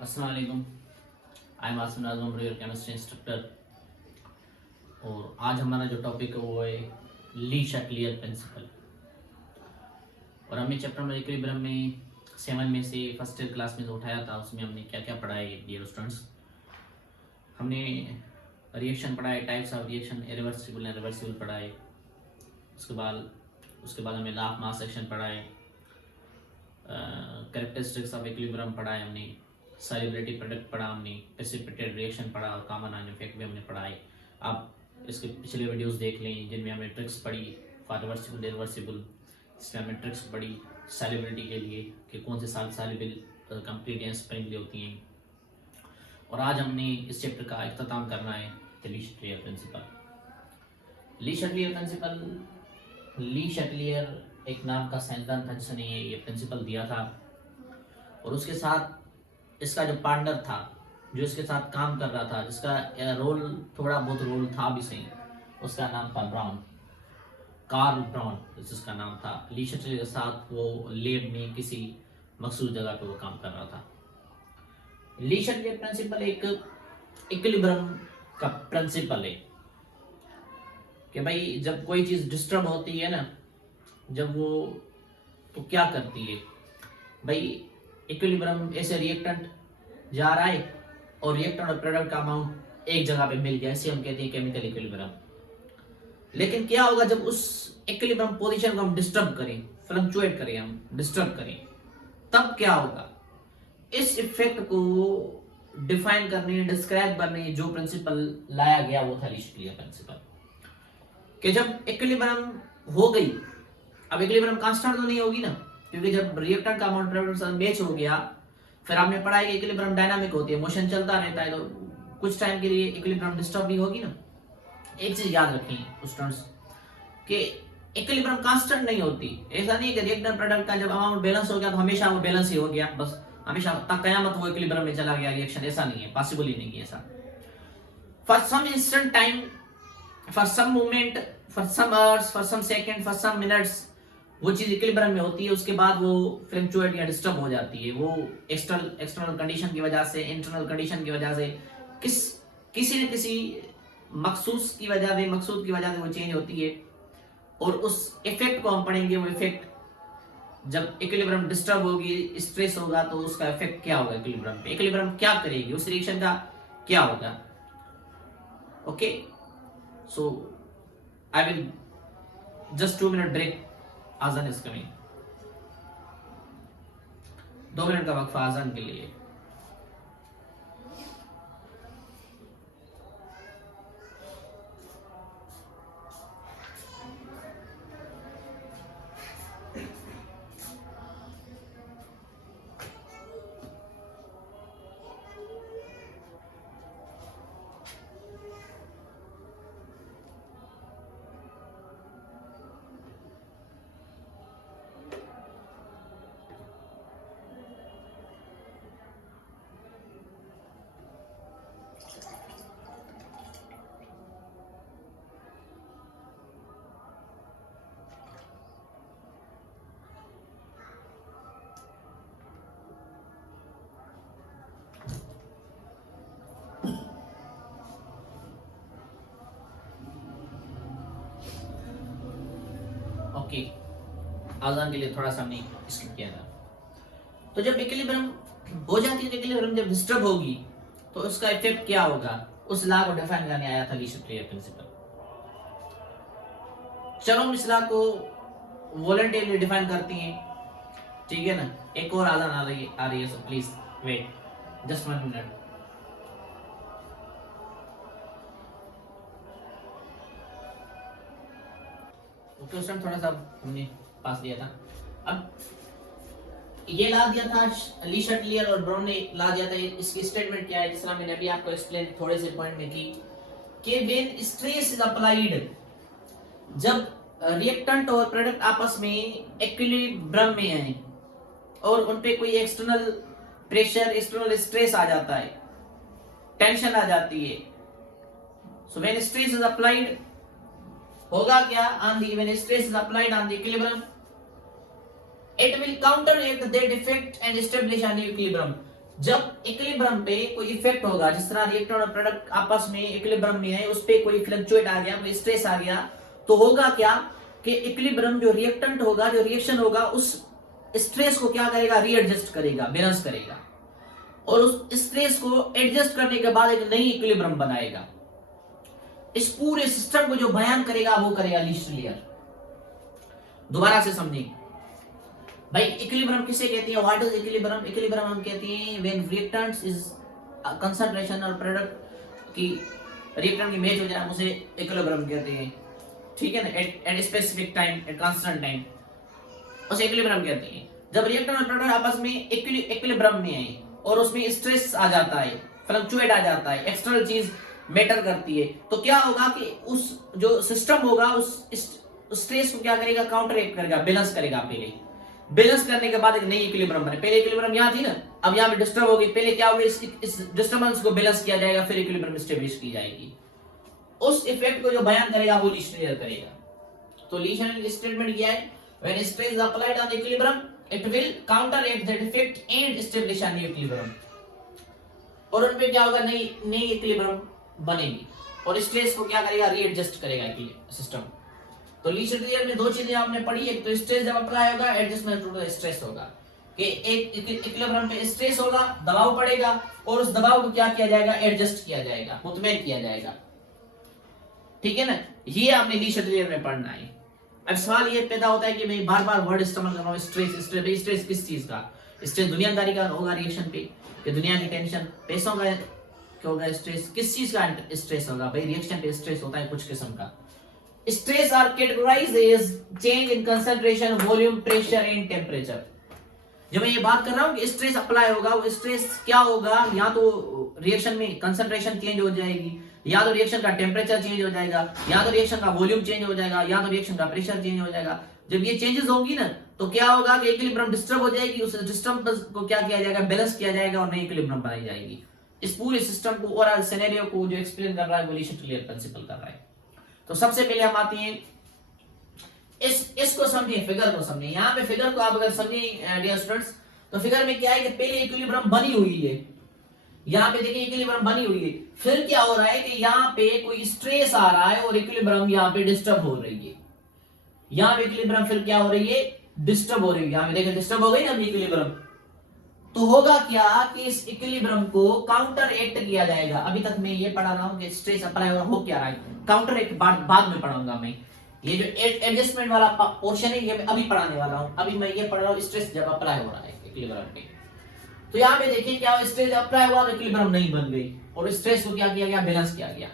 अस्सलाम वालेकुम। I am Asim Nazam, your chemistry instructor. और आज हमारा जो टॉपिक है वो है ली शक्लियर प्रिंसिपल। और हमने चैप्टर नंबर इक्विलिब्रियम में 7 में से फर्स्ट ईयर क्लास में जो उठाया था उसमें हमने क्या क्या पढ़ा है डियर स्टूडेंट्स। हमने रिएक्शन पढ़ा है, types of reaction, irreversible and reversible पढ़ा है। उसके बाद हमने लॉ ऑफ मास एक्शन पढ़ा है, कैरेक्टरिस्टिक्स ऑफ इक्विलिब्रियम पढ़ा है हमने, सॉल्युबिलिटी प्रोडक्ट पढ़ा हमने, प्रेसिपिटेट रिएक्शन पढ़ा और कॉमन आयन इफेक्ट भी हमने पढ़ा है। आप इसके पिछले वीडियोस देख लें जिनमें हमने ट्रिक्स पढ़ी फॉर रिवर्सिबल इरिवर्सिबल। इसमें हमने ट्रिक्स पढ़ी सॉल्युबिलिटी के लिए कि कौन से साल सॉल्युबल कंप्लीट या स्प्रिंगली होती हैं। और आज हमने इस चैप्टर का इख्तिताम करना है ली शक्लियर प्रिंसिपल। ली शक्लियर एक नाम का साइंसदान था जिसने ये प्रिंसिपल दिया था। और उसके साथ इसका जो पार्टनर था जो इसके साथ काम कर रहा था, जिसका रोल थोड़ा बहुत रोल था भी सही, उसका नाम था ब्राउन, कार्ल ब्राउन जिसका नाम था। ली शक्लियर के साथ वो लैब में किसी मखसूस जगह पे वो काम कर रहा था। ली शक्लियर प्रिंसिपल एक इक्विलिब्रियम का प्रिंसिपल है कि भाई जब कोई चीज डिस्टर्ब होती है ना, जब वो तो क्या करती है भाई, इक्विलिब्रियम ऐसे रिएक्टेंट जा रहा है और रिएक्टेंट और प्रोडक्ट का अमाउंट एक जगह पे मिल गया, ऐसे हम कहते हैं केमिकल इक्विलिब्रियम। लेकिन क्या होगा जब उस इक्विलिब्रियम पोजीशन को हम डिस्टर्ब करें, फ्लक्चुएट करें, हम डिस्टर्ब करें, तब क्या होगा। इस इफेक्ट को डिफाइन करने, डिस्क्राइब करने जो प्रिंसिपल लाया गया वो था ली शक्लियर प्रिंसिपल। कि जब इक्विलिब्रियम हो गई, अब इक्विलिब्रियम कांस्टेंट तो नहीं होगी ना, क्योंकि जब रिएक्टेंट का अमाउंट प्रोडक्ट से मैच हो गया, फिर आपने पढ़ा है कि इक्विलिब्रियम डायनामिक होती है, मोशन चलता रहता है, तो कुछ टाइम के लिए इक्विलिब्रियम डिस्टर्ब भी होगी ना। एक चीज याद रखें स्टूडेंट्स कि इक्विलिब्रियम कांस्टेंट नहीं होती। ऐसा नहीं कि रिएक्टेंट प्रोडक्ट का जब अमाउंट बैलेंस हो गया तो हमेशा वो बैलेंस ही हो गया, बस हमेशा तक कयामत वो इक्विलिब्रियम में चला गया रिएक्शन, ऐसा नहीं है, पॉसिबल ही नहीं है ऐसा। For some instant time, for some moment, for some hours, for some second, for some minutes वो चीज इक्विलिब्रियम में होती है, उसके बाद वो फ्लक्चुएट या डिस्टर्ब हो जाती है। वो एक्सटर्नल कंडीशन की वजह से, इंटरनल कंडीशन की वजह से, किसी न किसी मखसूस की वजह से, मकसूद की वजह से वो चेंज होती है। और उस इफेक्ट को हम पढ़ेंगे। वो इफेक्ट जब इक्विलिब्रियम डिस्टर्ब होगी, स्ट्रेस होगा, तो उसका इफेक्ट क्या होगा इक्विलिब्रियम पे, इक्विलिब्रियम क्या करेगी, उस रिएक्शन का क्या होगा। Okay, so I will just 2 minute break, आजान इज कमिंग। 2 मिनट का वक्फा आजान के लिए। ओके, आजान के लिए थोड़ा सा हमने स्किप किया था। तो जब इक्विलिब्रियम हो जाती है, इक्विलिब्रियम जब डिस्टर्ब होगी तो उसका इफेक्ट क्या होगा, उस लॉ को डिफाइन करने आया था ली शक्लियर प्रिंसिपल। चलो हम इस लॉ को वॉलंटरली डिफाइन करती हैं, ठीक है ना। एक और आजान आ रही है, so please wait just 1 minute. Question थोड़ा सा हमने पास दिया था। अब ये ला दिया था ली शक्लियर और ब्राउन ने ला दिया था। इसकी स्टेटमेंट क्या है, जिस तरह मैंने अभी आपको एक्सप्लेन थोड़े से पॉइंट में की कि व्हेन स्ट्रेस इज अप्लाइड, जब रिएक्टेंट और प्रोडक्ट आपस में इक्विलिब्रियम में है और उन पे कोई एक्सटर्नल प्रेशर, एक्सटर्नल स्ट्रेस आ जाता है, टेंशन आ जाती है, so when stress is applied होगा क्या, on the when stress is applied on the equilibrium, it will counteract that effect and establish an equilibrium। जब इक्विलिब्रियम पे कोई इफेक्ट होगा, जिस तरह रिएक्टेंट और प्रोडक्ट आपस में इक्विलिब्रियम में है, उस पे कोई फ्लक्चुएट आ गया, कोई स्ट्रेस आ गया, तो होगा क्या कि इक्विलिब्रियम जो रिएक्टेंट होगा, जो रिएक्शन होगा, उस स्ट्रेस को क्या करेगा, रीएडजस्ट करेगा, बैलेंस करेगा, और उस स्ट्रेस को एडजस्ट करने के बाद एक नई इक्विलिब्रियम बनाएगा। इस पूरे सिस्टम को जो बयान करेगा वो करेगा ली शटलियर। दोबारा से समझें भाई, इक्विलिब्रियम किसे कहते हैं, व्हाट इज इक्विलिब्रियम? इक्विलिब्रियम हम कहते हैं व्हेन रिएक्टेंट्स इज कंसंट्रेशन और प्रोडक्ट की रिएक्टेंट की मैच हो जाए, उसे इक्विलिब्रियम कहते हैं, ठीक है ना, at specific time, at constant time, उसे इक्विलिब्रियम कहते हैं। जब रिएक्टेंट और प्रोडक्ट आपस में इक्विलिब्रियम में है और उसमें स्ट्रेस आ जाता है, फ्लक्चुएट आ जाता है, एक्सटर्नल चीज मैटर करती है, तो क्या होगा कि उस जो सिस्टम होगा उस स्ट्रेस को क्या करेगा, काउंटरएक्ट करेगा, बैलेंस करेगा। पहले बैलेंस करने के बाद एक नई इक्विलिब्रियम बने। पहले इक्विलिब्रियम यहाँ थी ना, अब यहाँ पे डिस्टर्ब होगी, पहले क्या होगा, इस डिस्टर्बेंस को बैलेंस किया जाएगा, फिर इक्विलिब्रियम स्टेब्लिश की जाएगी। उस इफेक्ट को जो बयान करेगा वो ली शटलियर करेगा। तो ली शटलियर स्टेटमेंट क्या है, when stress is applied on equilibrium it will counteract that effect and establish a new equilibrium. और उन पे क्या होगा, नई इक्विलिब्रियम बनेगी और स्ट्रेस को क्या करेगा, रीएडजस्ट करेगा सिस्टम। तो ली शटलियर में दो चीजें आपने पढ़ी, एक तो स्ट्रेस जब अप्लाई होगा, एडजस्टमेंट टू द स्ट्रेस होगा, कि एक इक्विलिब्रियम पे स्ट्रेस होगा, दबाव पड़ेगा, और उस दबाव को क्या किया जाएगा, एडजस्ट किया जाएगा, मुतमईन किया जाएगा, ठीक है ना। ये आपने ली शटलियर में पढ़ना है। अब सवाल ये पैदा होता है कि मैं बार बार वर्ड इस्तेमाल कर रहा हूँ, स्ट्रेस किस चीज का? स्ट्रेस दुनियादारी का होगा रिएक्शन पे, कि दुनिया की टेंशन, पैसों का क्या होगा स्ट्रेस, किस चीज का स्ट्रेस होगा भाई, रिएक्शन पे स्ट्रेस होता है कुछ किस्म का। Stress are categorized as change in concentration, volume, pressure and temperature. जब मैं ये बात कर रहा हूँ कि स्ट्रेस अप्लाई होगा, वो स्ट्रेस क्या होगा, या तो रिएक्शन में कंसंट्रेशन चेंज हो जाएगी, या तो रिएक्शन का टेम्परेचर चेंज हो जाएगा, या तो रिएक्शन का वॉल्यूम चेंज हो जाएगा, या तो रिएक्शन का प्रेशर चेंज हो जाएगा। जब ये चेंजेस होंगी ना, तो क्या होगा कि इक्विलिब्रियम डिस्टर्ब हो जाएगी, उस डिस्टर्बेंस को क्या किया जाएगा, बैलेंस किया जाएगा और नई इक्विलिब्रियम बनाई जाएगी। इस पूरे सिस्टम को और सिनेरियो को जो एक्सप्लेन कर रहा है वो ली शटलियर प्रिंसिपल कर रहा है। तो सबसे पहले हम आते हैं इसको समझिए, फिगर को समझिए। यहाँ पे फिगर को आप अगर समझिए डियर स्टूडेंट्स, तो फिगर में क्या है कि पहले इक्विलिब्रियम बनी हुई है, यहाँ पे देखिए इक्विलिब्रियम बनी हुई है, फिर क्या हो रहा है कि यहाँ पे कोई स्ट्रेस आ रहा है और इक्विलिब्रियम यहाँ पे डिस्टर्ब हो रही है। यहाँ पे इक्विलिब्रियम फिर क्या हो रही है, डिस्टर्ब हो रही है। यहाँ पे देखिए डिस्टर्ब हो गई ना इक्विलिब्रियम, तो होगा क्या कि इस इक्विलिब्रियम को काउंटर एक्ट किया जाएगा। अभी तक मैं ये पढ़ा रहा हूँ कि स्ट्रेस अप्लाई हो क्या रहा है, काउंटर एक्ट बाद में पढ़ाऊंगा मैं। ये जो एडजस्टमेंट वाला पोर्शन है ये मैं अभी पढ़ाने वाला हूँ। अभी मैं ये पढ़ रहा हूँ स्ट्रेस जब अप्लाई हो रहा है इक्विलिब्रियम पे। तो यहाँ पे देखिए क्या स्ट्रेस अप्लाई हुआ तो इक्विलिब्रियम नहीं बन गई और स्ट्रेस को क्या किया गया, बैलेंस किया गया,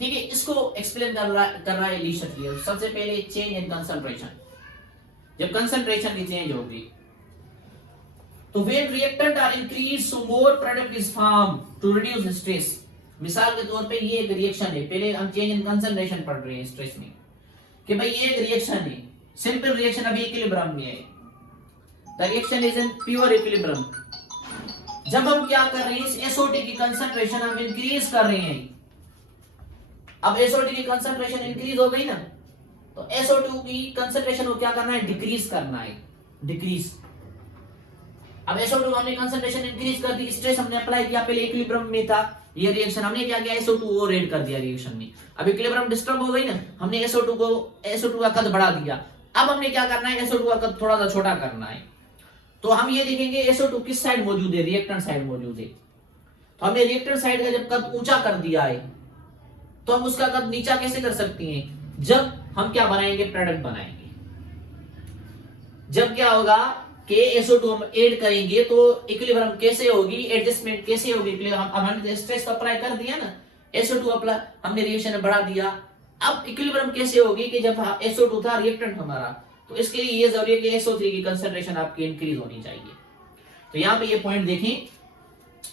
ठीक है। इसको एक्सप्लेन कर रहा है ली शटलियर। सबसे पहले चेंज इन कंसंट्रेशन, जब कंसंट्रेशन की चेंज होगी तो when reactant are increased so more product is formed to reduce stress। मिसाल के तौर पे ये एक रिएक्शन है, पहले हम चेंज इन कंसंट्रेशन पढ़ रहे हैं स्ट्रेस में, कि भाई ये एक रिएक्शन है, सिंपल रिएक्शन अभी इक्विलिब्रियम में है, the reaction is in pure equilibrium. जब हम क्या कर रहे हैं, इस SO2 की कंसंट्रेशन हम इंक्रीज कर रहे हैं। अब SO2 की कंसंट्रेशन इंक्रीज हो गई ना, तो SO2 की कंसंट्रेशन को क्या करना है, डिक्रीज करना है, डिक्रीज। अब SO2 हमने कंसंट्रेशन इंक्रीज कर दी, स्ट्रेस हमने अप्लाई किया, पहले इक्विलिब्रियम में था ये रिएक्शन, हमने क्या किया, SO2 और ऐड कर दिया रिएक्शन में। अब इक्विलिब्रियम डिस्टर्ब हो गई ना, हमने SO2 का कद बढ़ा दिया। अब हमने क्या करना है, SO2 का कद थोड़ा सा छोटा करना है। तो हम ये देखेंगे SO2 किस साइड मौजूद है, रिएक्टेंट साइड मौजूद है। तो हमने रिएक्टेंट साइड का जब कद ऊंचा कर दिया है, तो हम उसका कद नीचा कैसे कर सकते हैं, जब हम क्या बनाएंगे, प्रोडक्ट बनाएंगे। जब क्या होगा कि SO2 हम ऐड करेंगे तो इक्विलिब्रियम कैसे होगी, एडजस्टमेंट कैसे होगी। हमने स्ट्रेस अप्लाई कर दिया ना, SO2 अप्लाई हमने रिएक्शन में बढ़ा दिया। अब इक्विलिब्रियम कैसे होगी कि जब SO2 था रिएक्टेंट हमारा, तो इसके लिए ये जरूरी है कि SO3 की कंसंट्रेशन आपकी इंक्रीज होनी चाहिए। तो यहाँ पे ये पॉइंट देखें,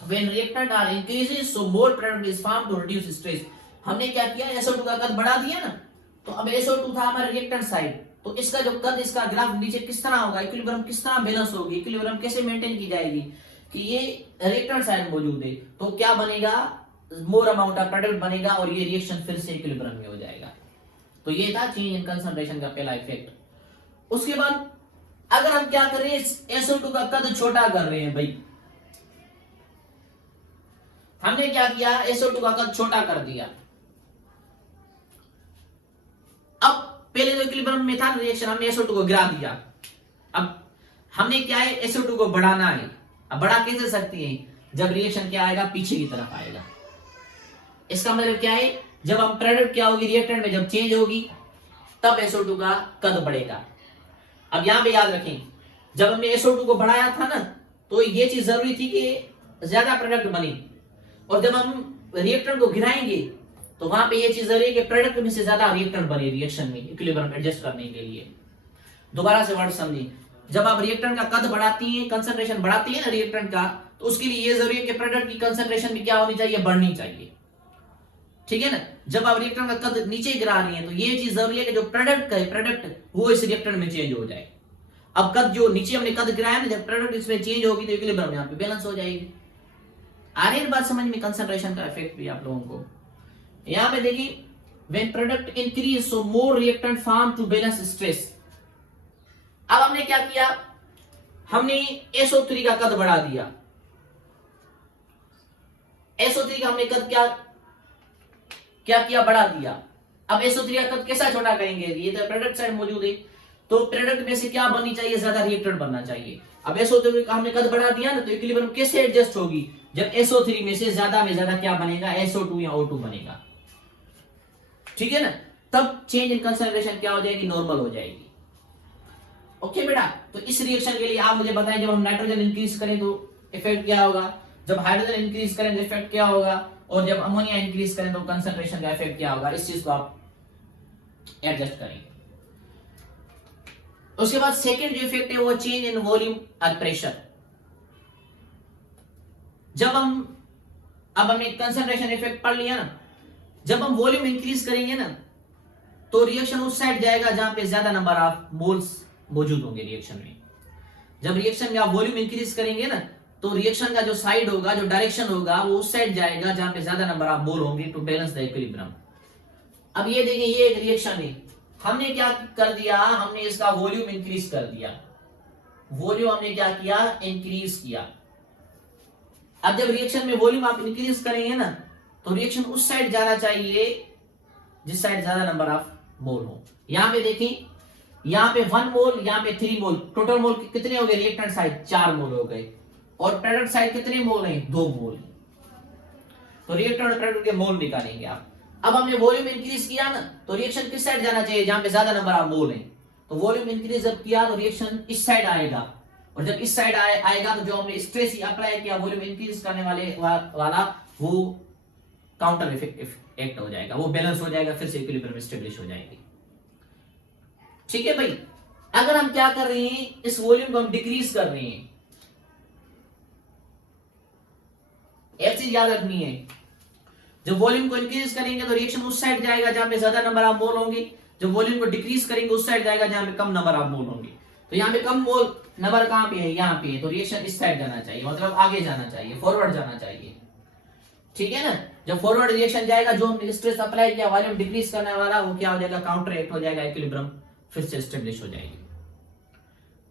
when reactant are increases so more product is formed to reduce stress। हमने क्या किया, SO2 का कद बढ़ा दिया ना, तो अब SO2 था हमारे रिएक्टेंट साइड, तो इसका जो कद, इसका ग्राफ नीचे किस तरह होगा, इक्विलिब्रियम किस तरह बैलेंस होगी, इक्विलिब्रियम कैसे मेंटेन की जाएगी, कि ये रिएक्टेंट साइड मौजूद है, तो क्या बनेगा, मोर अमाउंट ऑफ प्रोडक्ट बनेगा और ये रिएक्शन फिर से इक्विलिब्रियम में हो जाएगा। तो ये था चेंज इन कंसंट्रेशन का पहला इफेक्ट। उसके बाद अगर हम क्या कर रहे हैं, SO2 का कद छोटा कर रहे हैं भाई, हमने क्या किया, SO2 का कद छोटा कर दिया। अब पहले जो इक्विलिब्रियम में था रिएक्शन, हमने SO2 को गिरा दिया। अब हमने क्या है, SO2 को बढ़ाना है। अब बढ़ा कैसे सकती है, जब रिएक्शन क्या आएगा, पीछे की तरफ आएगा। इसका मतलब क्या है, जब हम प्रोडक्ट क्या होगी, रिएक्टेंट में जब चेंज होगी तब SO2 का कद बढ़ेगा। अब यहां पे याद रखें, जब हमने SO2 को बढ़ाया था ना, तो ये चीज जरूरी थी कि ज्यादा प्रोडक्ट बने, और जब हम रिएक्टेंट को गिराएंगे तो वहां पे ये चीज जरूरी है कि प्रोडक्ट में से ज्यादा रिएक्टेंट बने रिएक्शन में, इक्विलिब्रियम एडजस्ट करने के लिए। दोबारा से वर्ड समझिए, जब आप रिएक्टेंट का कद बढ़ाती हैं, कंसंट्रेशन बढ़ाती है ना रिएक्टेंट का, तो उसके लिए ये जरूरी है कि प्रोडक्ट की कंसंट्रेशन भी क्या होनी चाहिए, बढ़नी चाहिए। ठीक है ना। जब आप रिएक्टेंट का कद नीचे गिरा रही हैं तो ये चीज जरूरी है कि जो प्रोडक्ट है, प्रोडक्ट वो इस रिएक्टेंट में चेंज हो जाए। अब कद जो नीचे हमने कद गिराया ना, जब प्रोडक्ट इसमें चेंज होगी तो इक्विलिब्रियम यहाँ पे बैलेंस हो जाएगी। आ रही है बात समझ में, कंसंट्रेशन का इफेक्ट भी आप लोगों को। यहाँ पे देखिए, when product increase so more reactant form to balance stress. अब हमने क्या किया, हमने SO3 का कद बढ़ा दिया। SO3 का हमने कद क्या किया, बढ़ा दिया। अब SO3 का कद कैसा छोटा करेंगे, ये तो प्रोडक्ट साइड मौजूद है, तो प्रोडक्ट में से क्या बननी चाहिए, ज्यादा रिएक्टेंट बनना चाहिए। अब SO3 का हमने कद बढ़ा दिया ना, तो इक्विलिब्रियम कैसे एडजस्ट होगी, जब SO3 में से ज्यादा क्या बनेगा, SO2 या O2 बनेगा। ठीक है ना, तब चेंज इन कंसंट्रेशन क्या हो जाएगी, नॉर्मल हो जाएगी। ओके बेटा, तो इस रिएक्शन के लिए आप मुझे बताएं, जब हम नाइट्रोजन इंक्रीज करें तो इफेक्ट क्या होगा, जब हाइड्रोजन इंक्रीज करें तो इफेक्ट क्या होगा, और जब अमोनिया इंक्रीज करें तो कंसंट्रेशन का इफेक्ट क्या होगा। इस चीज को आप एडजस्ट करेंगे। उसके बाद सेकंड जो इफेक्ट है वो चेंज इन वॉल्यूम और प्रेशर। जब अब हमने कंसंट्रेशन इफेक्ट पढ़ लिया ना, जब हम वॉल्यूम इंक्रीज करेंगे ना, तो रिएक्शन उस साइड जाएगा जहां पे ज्यादा नंबर ऑफ मोल्स मौजूद होंगे रिएक्शन में। जब रिएक्शन में आप वॉल्यूम इंक्रीज करेंगे ना, तो रिएक्शन का जो साइड होगा, जो डायरेक्शन होगा, वो उस साइड जाएगा जहां पे ज्यादा नंबर ऑफ मोल होंगे टू बैलेंस द इक्विलिब्रियम। अब ये देखिए, ये एक रिएक्शन है, हमने क्या कर दिया, हमने इसका वॉल्यूम इंक्रीज कर दिया। वॉल्यूम हमने क्या किया, इंक्रीज किया। अब जब रिएक्शन में वॉल्यूम आप इंक्रीज करेंगे ना, तो रिएक्शन उस साइड जाना चाहिए जिस साइड ज्यादा नंबर ऑफ मोल हो। यहां पे देखिए, यहां पे 1 मोल, यहां पे 3 मोल, टोटल मोल कितने हो गए, रिएक्टेंट साइड 4 मोल हो गए, और प्रोडक्ट साइड कितने मोल हैं, 2 मोल। तो रिएक्टेंट और प्रोडक्ट के मोल निकालेंगे आप। अब हमने वॉल्यूम इंक्रीज किया ना, तो रिएक्शन किस साइड जाना चाहिए, जहां पे ज्यादा नंबर ऑफ मोल हैं। तो वॉल्यूम इंक्रीज जब किया तो रिएक्शन इस साइड आएगा, और जब इस साइड आएगा तो जो हमने स्ट्रेस अप्लाई किया वॉल्यूम इंक्रीज करने वाला वो काउंटर इफेक्ट हो जाएगा, वो बैलेंस हो जाएगा, फिर से इक्विलिब्रियम स्टेब्लिश हो जाएगी। ठीक है भाई। अगर हम क्या कर रहे हैं, इस वॉल्यूम को हम डिक्रीज कर रहे हैं, एक चीज याद रखनी है, जब वॉल्यूम को इंक्रीज करेंगे तो रिएक्शन उस साइड जाएगा जहां पे ज्यादा नंबर ऑफ मोल होंगे, जब वॉल्यूम को डिक्रीज करेंगे उस साइड जाएगा जहां पे कम नंबर ऑफ मोल होंगे। तो यहाँ पे कम मोल नंबर कहां पे है, यहाँ पे है, तो रिएक्शन इस साइड जाना चाहिए, मतलब आगे जाना चाहिए, फॉरवर्ड जाना चाहिए। ठीक है ना। जब फॉरवर्ड रिएक्शन जाएगा, जो हमने स्ट्रेस अप्लाई किया वॉल्यूम डिक्रीज करने वाला, वो क्या हो जाएगा, काउंटर एक्ट हो जाएगा, इक्विलिब्रियम फिर से एस्टेब्लिश हो जाएगी।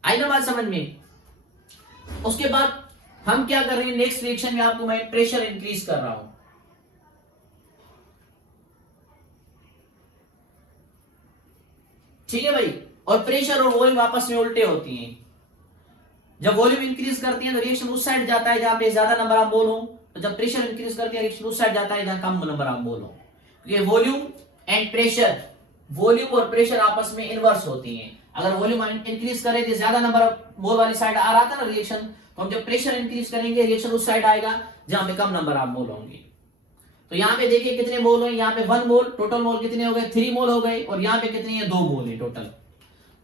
आई ना बात समझ में। उसके बाद हम क्या कर रहे हैं, नेक्स्ट रिएक्शन में आपको मैं प्रेशर इंक्रीज कर रहा हूं। ठीक है भाई। और प्रेशर और वॉल्यूम आपस में उल्टे होती हैं। जब वॉल्यूम इंक्रीज करती है तो रिएक्शन उस साइड जाता है जहां पे ज्यादा नंबर ऑफ मोल हो, तो जब प्रेशर इंक्रीज करती है रिएक्शन उस साइड जाता है जहां कम नंबर ऑफ मोल हो। क्योंकि वॉल्यूम एंड प्रेशर, वॉल्यूम और प्रेशर आपस में इनवर्स होती हैं। अगर वॉल्यूम इंक्रीज करें तो ज्यादा नंबर ऑफ मोल वाली साइड आ रहा था ना रिएक्शन, तो हम जब प्रेशर इंक्रीज करेंगे रिएक्शन उस साइड आएगा जहां पे कम नंबर ऑफ मोल होंगे। तो यहाँ पे देखिए कितने मोल हैं, यहाँ पे 1 मोल, टोटल मोल कितने हो गए, 3 मोल हो गए, और यहाँ पे कितने हैं, 2 मोल है टोटल।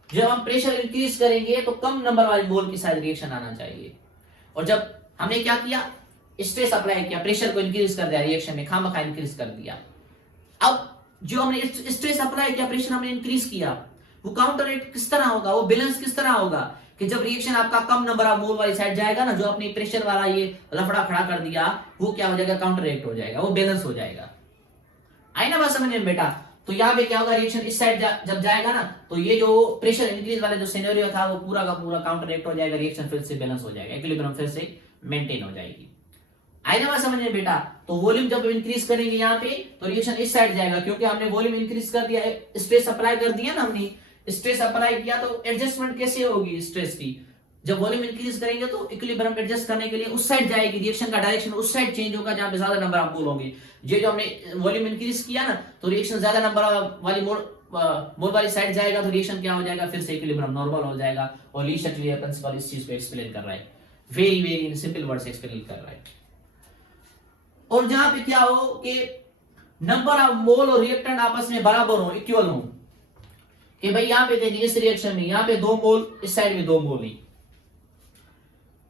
जब हम प्रेशर इंक्रीज करेंगे तो कम नंबर वाले मोल की साइड रिएक्शन आना चाहिए। और जब हमने क्या किया, स्ट्रेस अप्लाई किया, प्रेशर को इंक्रीज कर दिया, रिएक्शन में खामखा इंक्रीज कर दिया। अब जो हमने स्ट्रेस अप्लाई किया, प्रेशर हमने इंक्रीज किया, वो काउंटर रेट किस तरह होगा, वो बैलेंस किस तरह होगा, कि जब रिएक्शन आपका कम नंबर ऑफ मोल वाली साइड जाएगा ना, जो अपने प्रेशर वाला ये लफड़ा खड़ा कर दिया, वो क्या हो जाएगा, काउंटर रेट हो जाएगा, वो बैलेंस हो जाएगा। आई ना बात समझ में बेटा। तो यहाँ पे क्या होगा, रिएक्शन इस साइड जब जाएगा ना, तो ये जो प्रेशर इंक्रीज वाला जो सिनेरियो था वो पूरा का पूरा काउंटर रेट हो जाएगा, रिएक्शन फिर से बैलेंस हो जाएगा, इक्विलिब्रियम फिर से मेंटेन हो जाएगी। आई ना बात समझ में बेटा। तो वॉल्यूम जब इंक्रीज करेंगे यहाँ पे तो रिएक्शन इस साइड जाएगा, क्योंकि हमने वॉल्यूम इंक्रीज कर दिया है, स्ट्रेस अप्लाई कर दिया ना हमने, स्ट्रेस अप्लाई किया तो एडजस्टमेंट कैसे होगी स्ट्रेस की, जब वॉल्यूम इंक्रीज करेंगे तो इक्विलिब्रियम एडजस्ट करने के लिए उस साइड जाएगी, रिएक्शन का डायरेक्शन उस साइड चेंज होगा जहां पे ज्यादा नंबर ऑफ मोल होंगे। ये जो हमने वॉल्यूम इंक्रीज किया ना तो रिएक्शन ज्यादा नंबर वाली मोल वाली साइड जाएगा, तो रिएक्शन क्या हो जाएगा, फिर से इक्विलिब्रियम नॉर्मल हो जाएगा। और ली शटलियर प्रिंसिपल इस चीज को एक्सप्लेन कर रहा है, very very in simple words explain कर रहा है। और जहां पे क्या हो कि नंबर ऑफ मोल और रिएक्टेंट आपस में बराबर हो, इक्वल हो, कि भाई यहां पे देखिए इस रिएक्शन में यहां पे 2 मोल, इस साइड में 2 मोल है,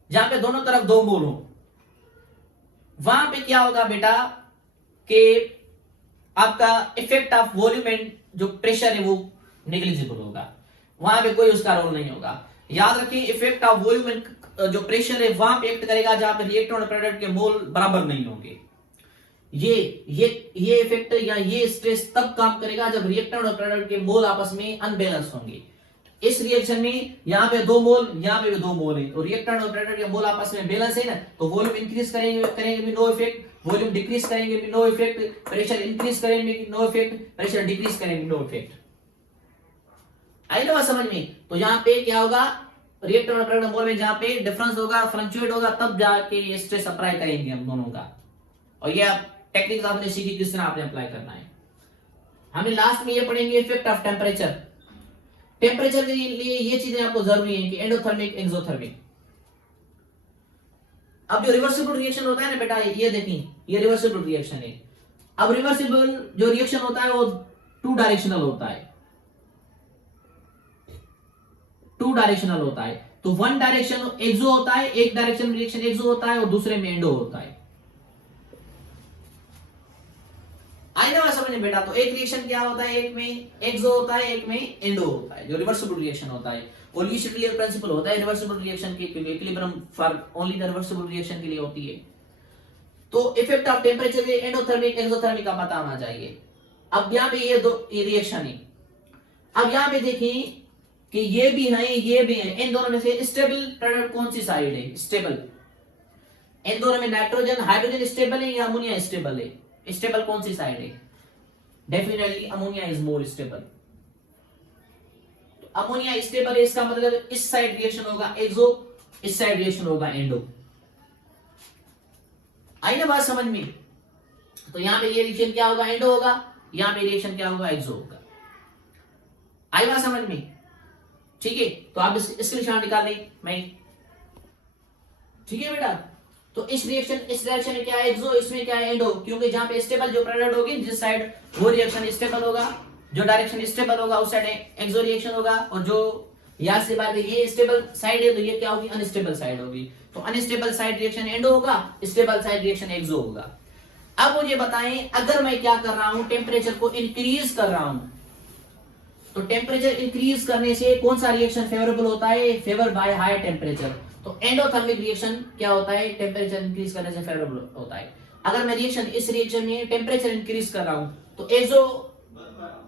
जहां पे दोनों तरफ 2 मोल हो, वहां पे क्या होगा बेटा कि आपका इफेक्ट ऑफ वॉल्यूम एंड जो प्रेशर है वो नेग्लिजिबल होगा, वहां पे कोई उसका रोल नहीं होगा। याद रखिए इफेक्ट ऑफ वॉल्यूम एंड जो प्रेशर है वहां पे एक्ट करेगा जहां पे रिएक्टेंट और प्रोडक्ट के मोल बराबर नहीं होंगे। ये इफेक्ट या ये स्ट्रेस तब काम करेगा जब रिएक्टेंट और प्रोडक्ट के मोल आपस में अनबैलेंस होंगे। इस रिएक्शन में यहाँ पे 2 मोल, यहाँ पे भी 2 मोल है, तो रिएक्टेंट और प्रोडक्ट के मोल आपस में बैलेंस है ना, तो वॉल्यूम इंक्रीज करेंगे भी नो इफेक्ट, वॉल्यूम डिक्रीज करेंगे भी नो इफेक्ट, प्रेशर इंक्रीज करेंगे भी नो इफेक्ट, प्रेशर डिक्रीज करेंगे भी नो इफेक्ट। आई ना बात समझ में। तो यहाँ पे क्या होगा, रिएक्टेंट और प्रोडक्ट मोल में जहाँ पे डिफरेंस होगा, फ्लक्चुएट होगा, तब जाके ये स्ट्रेस अप्लाई करेंगे हम दोनों का। और ये टेक्निक्स आपने सीखी किस तरह आपने अप्लाई करना है। हमें लास्ट में ये पढ़ेंगे इफेक्ट ऑफ टेम्परेचर। टेम्परेचर के लिए ये चीजें आपको जरूरी है कि एंडोथर्मिक, एक्सोथर्मिक। अब जो रिवर्सिबल रिएक्शन होता है ना बेटा, ये देखिए ये रिवर्सिबल रिएक्शन है। अब रिवर्सिबल जो रिएक्शन होता है वो 2 डायरेक्शनल होता है, 2 डायरेक्शनल होता है। तो 1 डायरेक्शन एक्सो होता है, एक डायरेक्शन रिएक्शन एक्सो होता है और दूसरे में एंडो होता है। आई ना समझ में बेटा। तो एक रिएक्शन क्या होता है, एक में एक्सो होता है, एक में एंडो होता है, जो रिवर्सिबल रिएक्शन होता है। और ली शटलियर प्रिंसिपल होता है रिवर्सिबल रिएक्शन के लिए, equilibrium for only the reversible reaction के लिए होती है। तो effect of temperature endothermic, exothermic का पता होना चाहिए। अब यहाँ पे ये रिएक्शन है। अब यहाँ पे देखिए कि ये भी है, ये भी है, इन दोनों में से स्टेबल प्रोडक्ट कौन सी साइड है, स्टेबल। इन दोनों में नाइट्रोजन, हाइड्रोजन स्टेबल है या अमोनिया स्टेबल है, स्टेबल कौन सी साइड है? Definitely ammonia is more stable. तो अमोनिया स्टेबल है, इसका मतलब इस साइड रिएक्शन होगा एक्सो, इस साइड रिएक्शन होगा एंडो। आई ना बात समझ में। तो यहां पे ये रिएक्शन क्या होगा, एंडो होगा, यहां पे रिएक्शन क्या होगा, एक्सो होगा। आई बात समझ में। ठीक है, तो आप इसके निशान निकाल लें मैं। ठीक है बेटा। तो इस रिएक्शन में क्या है, एक्सो, इसमें क्या है, एंडो। क्योंकि जहां पे स्टेबल जो प्रोडक्ट होगी जिस साइड, वो रिएक्शन स्टेबल होगा, जो डायरेक्शन स्टेबल होगा उस साइड एक्सो रिएक्शन होगा। और जो यहां से बात ये स्टेबल साइड है तो ये क्या होगी, अनस्टेबल साइड होगी। तो अनस्टेबल साइड रिएक्शन एंडो होगा, स्टेबल साइड रिएक्शन एक्सो होगा। अब मुझे बताएं, अगर मैं क्या कर रहा हूं, टेम्परेचर को इंक्रीज कर रहा हूं, तो टेम्परेचर इंक्रीज करने से कौन सा रिएक्शन फेवरेबल होता है, फेवर बाय हाई टेम्परेचर। तो एंडोथर्मिक रिएक्शन क्या होता है, टेम्परेचर इंक्रीज करने से फेवरेबल होता है। अगर मैं इस रिएक्शन में टेम्परेचर इंक्रीज कर रहा हूं तो एक्सो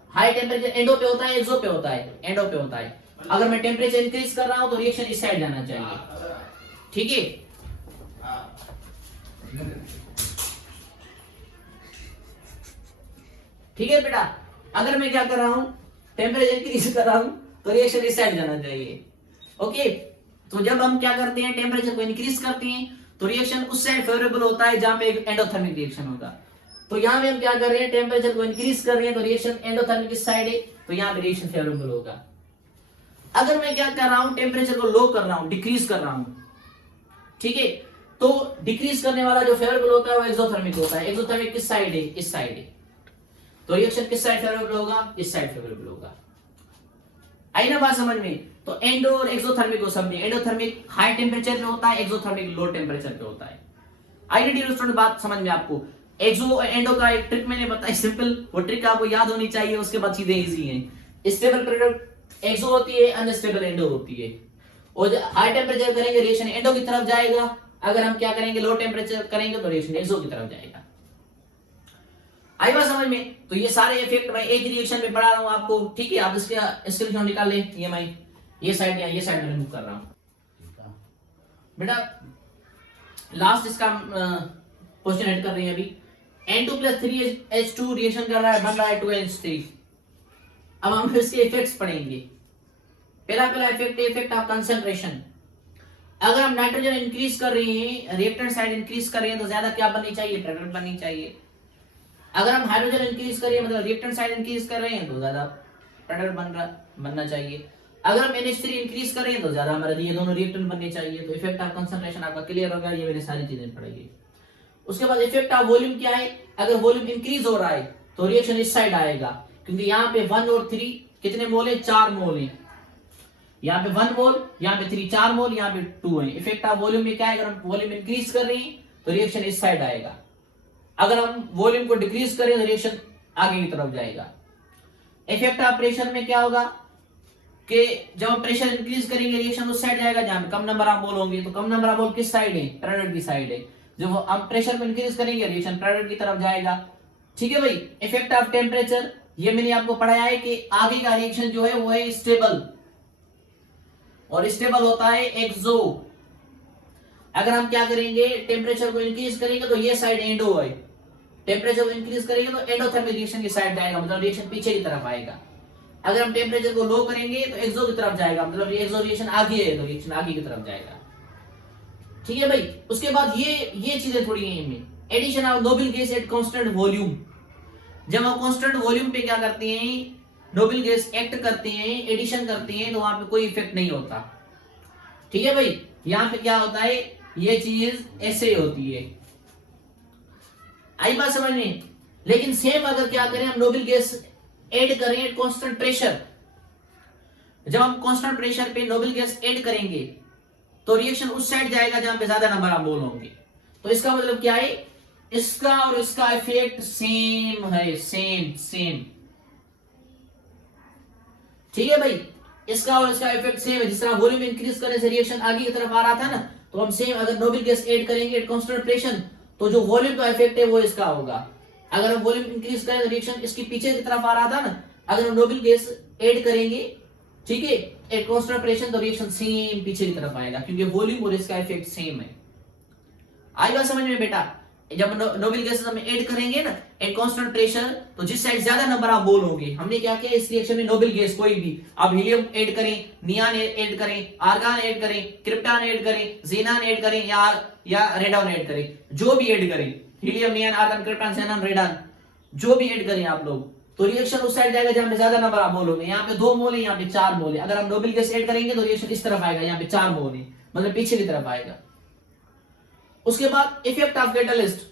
हाई टेम्परेचर एंडो पे होता है, एक्सो पे होता है, एंडो पे होता है। अगर मैं टेम्परेचर इंक्रीज कर रहा हूं तो रिएक्शन इस साइड जाना चाहिए। ठीक है, ठीक है बेटा। अगर मैं क्या कर रहा हूं, टेम्परेचर इंक्रीज कर रहा हूं तो रिएक्शन इस साइड जाना चाहिए। ओके, तो जब हम क्या करते हैं, टेम्परेचर को इंक्रीज करते हैं तो रिएक्शन उस साइड फेवरेबल होता है जहां पे एंडोथर्मिक रिएक्शन होगा। तो यहां पे हम क्या कर रहे हैं, टेम्परेचर को इंक्रीज कर रहे हैं तो रिएक्शन एंडोथर्मिक इस साइड है, तो यहां पे रिएक्शन फेवरेबल होगा। अगर मैं क्या कर रहा हूं, टेम्परेचर को लो कर रहा हूं, डिक्रीज कर रहा हूं, ठीक है, तो डिक्रीज करने वाला जो फेवरेबल होता है वो एक्सोथर्मिक होता है। एक्सोथर्मिक किस साइड है, इस साइड है, तो रिएक्शन किस साइड फेवरेबल होगा, इस साइड फेवरेबल होगा। आई ना बात समझ में। तो एंडो और एक्सोथर्मिक को समझिए, एंडोथर्मिक हाई टेम्परेचर पे होता है, एक्सोथर्मिक लो टेम्परेचर पे होता है। आई ना डियर स्टूडेंट, बात समझ में आपको। एक्सो और एंडो का एक ट्रिक मैंने बताई, सिंपल, वो ट्रिक आपको याद होनी चाहिए, उसके बाद चीजें इजी हैं। स्टेबल प्रोडक्ट एक्सो होती है, अनस्टेबल एंडो होती है। और हाई टेम्परेचर करेंगे रिएक्शन एंडो की तरफ जाएगा, अगर हम क्या करेंगे, लो टेम्परेचर करेंगे तो रिएक्शन एक्सो की तरफ जाएगा। आई बात समझ में। तो ये सारे इफेक्ट मैं एक रिएक्शन में पढ़ा रहा हूं आपको। ठीक है, आप इसके स्क्रीनशॉट निकाल लें। ये मैं ये साइड या ये साइड में रिमूव कर रहा हूं बेटा। लास्ट इसका क्वेश्चन हेड कर रहे हैं अभी। N2+3H2 रिएक्शन कर रहा है, बन रहा है 2H3। अब हम इसके इफेक्ट्स पढ़ेंगे। पहला इफेक्ट ऑफ कंसंट्रेशन। अगर हम नाइट्रोजन इंक्रीज कर रहे हैं, रिएक्टेंट साइड इंक्रीज कर रहे हैं, तो ज्यादा क्या बननी चाहिए, प्रोडक्ट बननी चाहिए। अगर हम हाइड्रोजन इंक्रीज कर रहे हैं, मतलब रिएक्टेंट साइड इंक्रीज कर रहे हैं, तो ज्यादा प्रोडक्ट बनना चाहिए। अगर हम NH3 इंक्रीज कर रहे हैं, तो ज्यादा हमारे ये दोनों रिएक्टेंट बनने चाहिए। तो इफेक्ट ऑफ कंसंट्रेशन आपका क्लियर होगा, ये मैंने सारी चीजें पढ़ाई। उसके बाद इफेक्ट ऑफ वॉल्यूम क्या है। अगर वॉल्यूम इंक्रीज हो रहा है तो रिएक्शन इस साइड आएगा, क्योंकि यहाँ पे 1 और 3 कितने मोल है, 4 मोल है। यहाँ पे 1 मोल, यहाँ पे 3 4 मोल, यहाँ पे 2 है। इफेक्ट ऑफ वॉल्यूम में क्या है, अगर हम वॉल्यूम इंक्रीज कर रहे हैं तो रिएक्शन इस साइड आएगा। अगर हम वॉल्यूम को डिक्रीज करें तो रिएक्शन आगे की तरफ जाएगा। इफेक्ट ऑफ प्रेशर में क्या होगा कि जब हम प्रेशर इंक्रीज करेंगे रिएक्शन उस साइड जाएगा जहां कम नंबर ऑफ मोल होंगे। तो कम नंबर ऑफ मोल किस साइड है, प्रोडक्ट की साइड है। जब हम प्रेशर को इंक्रीज करेंगे रिएक्शन प्रोडक्ट की तरफ जाएगा। ठीक है भाई। इफेक्ट ऑफ टेम्परेचर, ये मैंने आपको पढ़ाया है कि आगे का रिएक्शन जो है वो है स्टेबल, और स्टेबल होता है एक्सो। अगर हम क्या करेंगे, टेम्परेचर को इंक्रीज करेंगे तो ये साइड एंडो है, टेम्परेचर को इंक्रीज करेंगे तो एंडोथर्मिक रिएक्शन की साइड जाएगा, मतलब रिएक्शन पीछे की तरफ आएगा। अगर हम टेम्परेचर को लो करेंगे तो एक्सो की तरफ जाएगा, मतलब एक्सो रिएक्शन आगे है तो रिएक्शन आगे की तरफ जाएगा। ठीक है भाई। उसके बाद ये चीजें थोड़ी हैं इनमें। Addition of noble gas at constant volume. जब हम कांस्टेंट वॉल्यूम पे क्या करते हैं, नोबल गैस एक्ट करते हैं, एडिशन करते हैं, तो वहां पे कोई इफेक्ट नहीं होता। ठीक है भाई। यहां पे क्या होता है, ये चीज ऐसे होती है। आई बात समझ में। लेकिन सेम अगर क्या करें, हम नोबल गैस ऐड करें एट कांस्टेंट प्रेशर, जब हम कांस्टेंट प्रेशर पे नोबल गैस ऐड करेंगे तो रिएक्शन उस साइड जाएगा जहां पे ज्यादा नंबर ऑफ मोल होंगे। तो इसका मतलब क्या है, इसका और इसका इफेक्ट सेम है, सेम। ठीक है भाई। इसका और इसका इफेक्ट सेम है। जिस तरह वॉल्यूम इंक्रीज करने से रिएक्शन आगे की तरफ आ रहा था ना, तो हम सेम अगर नोबल गैस ऐड करेंगे एट कांस्टेंट प्रेशर, तो जो वॉल्यूम का इफेक्ट है वो इसका होगा। अगर हम वॉल्यूम इंक्रीज करें तो रिएक्शन इसकी पीछे की तरफ आ रहा था ना, अगर हम नोबल गैस ऐड करेंगे, ठीक है, एट कांस्टेंट प्रेशर, तो रिएक्शन सेम पीछे की तरफ आएगा, क्योंकि वॉल्यूम और इसका इफेक्ट सेम है। आई बात समझ में बेटा। जब नोबल गैसेस हम ऐड करेंगे ना एट कांस्टेंट प्रेशर, तो जिस साइड ज्यादा नंबर ऑफ मोल होंगे, हमने क्या किया इस रिएक्शन में नोबल गैस कोई भी, अब हीलियम ऐड करें, नियान ऐड करें, आर्गन ऐड करें, क्रिप्टॉन ऐड करें, ज़ीनान ऐड करें, या रेडॉन ऐड करें, जो भी ऐड करें, helium, neon, argon, krypton, xenon, radon, जो भी ऐड करें आप लोग, तो रिएक्शन उस साइड जाएगा जहां पे ज्यादा नंबर ऑफ मोल होंगे। यहाँ पे 2 मोल है, यहाँ पे 4 मोल है। अगर हम नोबल गैस ऐड करेंगे तो रिएक्शन इस तरफ आएगा, यहाँ पे 4 मोल है, मतलब पीछे की तरफ आएगा। उसके बाद इफेक्ट ऑफ कैटलिस्ट।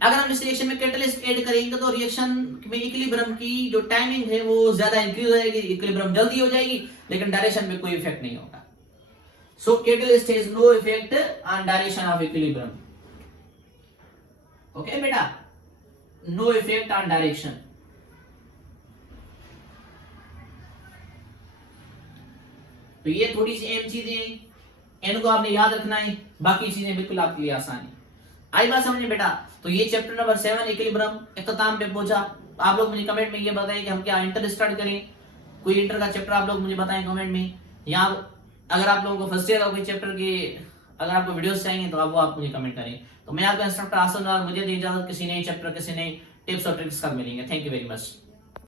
अगर हम इस रिएक्शन में कैटलिस्ट ऐड करेंगे तो रिएक्शन में इक्विलिब्रियम की जो टाइमिंग है वो ज्यादा इंक्रीज हो जाएगी, इक्विलिब्रियम जल्दी हो जाएगी, लेकिन डायरेक्शन में कोई इफेक्ट नहीं होगा। So catalyst has no effect on direction of equilibrium. Okay बेटा, नो इफेक्ट ऑन डायरेक्शन। तो ये थोड़ी सी अहम चीजें, इनको आपने याद रखना है, बाकी चीजें बिल्कुल आपके लिए आसान है। आई बात समझे बेटा। तो ये चैप्टर नंबर 7 इक्विलिब्रियम इख्तिताम पे पहुंचा। आप लोग मुझे कमेंट में ये बताएं कि हम क्या इंटर स्टार्ट करें, कोई इंटर का चैप्टर आप लोग मुझे बताएं कमेंट में, या अगर आप लोगों को फर्स्ट ईयर का कोई चैप्टर के अगर आपको वीडियोस चाहिए तो आप मुझे कमेंट करें। तो मैं आपका इंस्ट्रक्टर आसन, मुझे दी इजाजत, किसी नए चैप्टर किसी नए टिप्स और ट्रिक्स का मिलेंगे। Thank you very much.